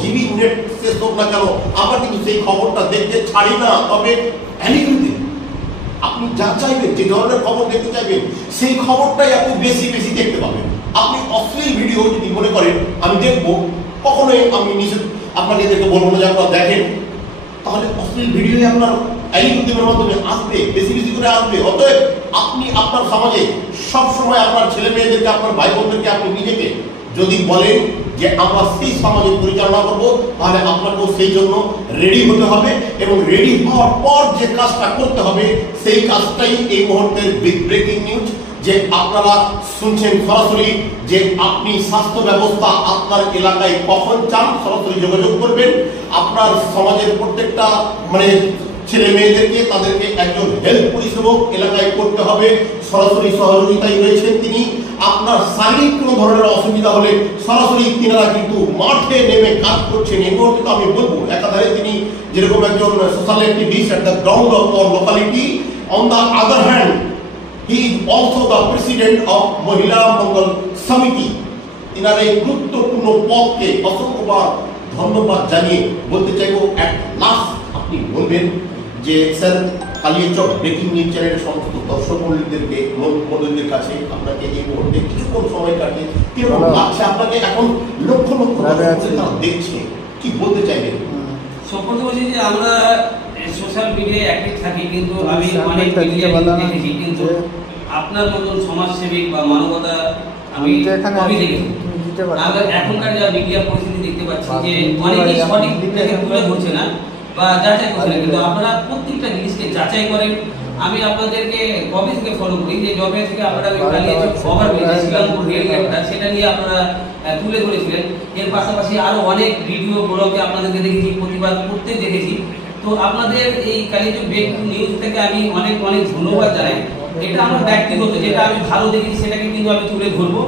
GB net শেষ হোক না কেন, আমরা কিন্তু সেই খবরটা দেখতে ছাড়ি না। তবে অ্যালিগুলিতে আপনি যা চাইবেন, যে ধরনের খবর দেখতে চাইবেন, সেই খবরটাই আপনি বেশি বেশি দেখতে পাবেন। আপনি অশ্লীল ভিডিও যদি মনে করেন আমি দেখবো, কখনোই আমি নিষেধ আপনাকে দেখে বলবো না যে আপনারা দেখেন, তাহলে অশ্লীল ভিডিও আপনার অ্যালগরিদমের মাধ্যমে আসবে, বেশি বেশি করে আসবে। অতএব আপনি আপনার সমাজে সবসময় আপনার ছেলে মেয়েদেরকে, আপনার ভাই বোনদেরকে, আপনি নিজেকে যদি বলেন যে আমরা সেই সমাজে পরিচালনা করবো, তাহলে আপনাকেও সেই জন্য রেডি হতে হবে। এবং রেডি হওয়ার পর যে কাজটা করতে হবে, সেই কাজটাই এই মুহূর্তের বিগ ব্রেকিং নিউজ। যে আপনারা শুনছেন সরাসরি যে আপনি স্বাস্থ্য ব্যবস্থা আপনার এলাকায় কখন চান, সরাসরি যোগাযোগ করবেন। আপনার সমাজের প্রত্যেকটা ছেলে মেয়েদেরকে, তাদেরকে একজন হেলথ পরিষেবক এলাকায় করতে হবে। সরাসরি সহযোগিতায় রয়েছেন তিনি। আপনার শারীরিক কোনো ধরনের অসুবিধা হলে সরাসরি তিনারা কিন্তু মাঠে নেমে কাজ করছেন। এই মুহূর্তে তো আমি বলবো, একাধারে তিনি যেরকম একজন social activist at the ground of our locality, on the other hand he is also the president of মহিলা মঙ্গল সমিতি। তিনার এই গুরুত্বপূর্ণ পদকে অসংখ্যবার ধন্যবাদ জানিয়ে বলতে চাইবো, অ্যাট লাস্ট আপনি বলবেন যে স্যার, কালিয়াচক ব্রেকিং নিউজ চ্যানেলের সমস্ত দর্শক মন্ডলীদের কাছে আপনাকে এই মুহূর্তে কিছুক্ষণ সময় কাটে কিরকম লাগছে? আপনাকে এখন লক্ষ লক্ষ তারা দেখছে, কি বলতে চাইবেন? সম্পূর্ণ বলছি যে আমরা সোশ্যাল মিডিয়ায় অ্যাক্টিভ থাকি, কিন্তু আমি অনেক মিডিয়া দেখেছি, কিন্তু আপনার মতন সমাজসেবী বা মানবতা আমি কবি দেখেছি। আমরা এখনকার যা মিডিয়া পরিস্থিতি দেখতে পাচ্ছি যে অনেকেই সঠিক দিকটাকে তুলে ধরছে না বা যাচাই করছে না, কিন্তু আপনারা প্রত্যেকটা জিনিসকে যাচাই করেন। আমি আপনাদেরকে কবে থেকে ফলো করি, যে জবে থেকে আপনারা শ্রীরামপুর রেলগেটটা সেটা নিয়ে আপনারা তুলে ধরেছিলেন। এর পাশাপাশি আরো অনেক ভিডিও ব্লগে আপনাদেরকে দেখেছি, প্রতিবাদ করতে দেখেছি। তো আপনাদের এই কালিয়াচক ব্রেকিং নিউজ থেকে আমি অনেক অনেক ধন্যবাদ জানাই। এটা আমার ব্যক্তিগত, যেটা আমি ভালো দেখেছি সেটাকে কিন্তু আমি তুলে ধরবো।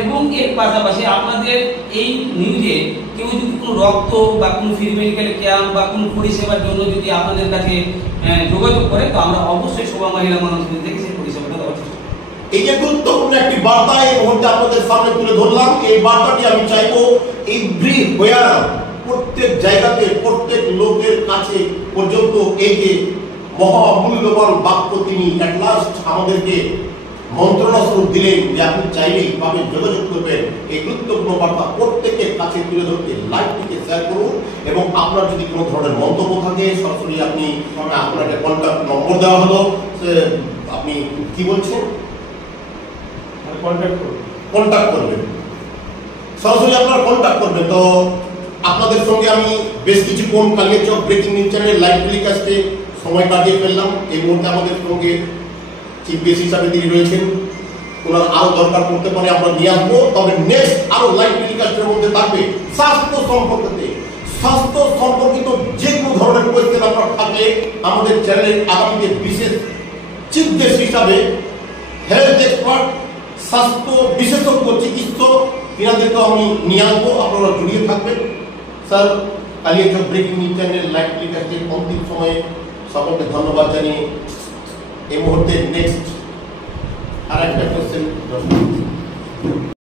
এবং এর পাশাপাশি আপনাদের এই নিউজে কেউ যদি কোনো রক্ত বা কোনো ফ্রি মেডিকেল ক্যাম্প বা কোনো পরিষেবার জন্য যদি আপনাদের কাছে যোগাযোগ করে, তো আমরা অবশ্যই শোভা মহিলা মানুষ থেকে সেই পরিষেবাটা দেওয়ার চেষ্টা করব। এই যে গুরুত্বপূর্ণ একটি বার্তা এই মুহূর্তে আপনাদের সামনে তুলে ধরলাম, এই বার্তাটি আমি চাইবো এভরিওয়্যার, প্রত্যেক জায়গাতে, প্রত্যেক লোকের কাছে পর্যন্ত এই যে মহামূল্যবান বাক্য তিনি অ্যাট লাস্ট আমাদেরকে মন্ত্রণা স্বরূপ দিলেন যে আপনি চাইলেই ভাবে যোগাযোগ করবেন। এই গুরুত্বপূর্ণ বার্তা প্রত্যেকের কাছে তুলে ধরতে লাইভটিকে শেয়ার করুন। এবং আপনার যদি কোনো ধরনের মন্তব্য থাকে, সরাসরি আপনি, আপনার একটা কন্ট্যাক্ট নম্বর দেওয়া হলো, আপনি কি বলছেন, কন্ট্যাক্ট করবেন, সরাসরি আপনারা কন্ট্যাক্ট করবেন। তো আপনাদের সঙ্গে আমি বেশ কিছুক্ষণ কালিয়াচক ব্রেকিং নিউজ চ্যানেলের লাইভ টেলিকাস্টে সময় কাটিয়ে ফেললাম। এই মুহূর্তে আমাদের সঙ্গে চিফ গেস্ট হিসাবে তিনি রয়েছেন, ওনার আরো দরকার পড়তে পারে, আমরা নিয়ে আসবো। তবে নেক্সট আরো লাইভ টেলিকাস্টের মধ্যে থাকবে স্বাস্থ্য সম্পর্কিত যে কোনো ধরনের কোয়েশ্চেন আপনার থাকলে আমাদের চ্যানেলের আগামীতে বিশেষ চিফ গেস্ট হিসাবে হেলথ এক্সপার্ট, স্বাস্থ্য বিশেষজ্ঞ চিকিৎসক, এনাদেরকে আমি নিয়ে আসবো, আপনারা জড়িয়ে থাকবেন। Sir, Kaliachak breaking news channel live টেলিকাস্টের অন্তিম সময়ে সকলকে ধন্যবাদ জানিয়ে এই মুহূর্তে নেক্সট আর একটা কোয়েশ্চেন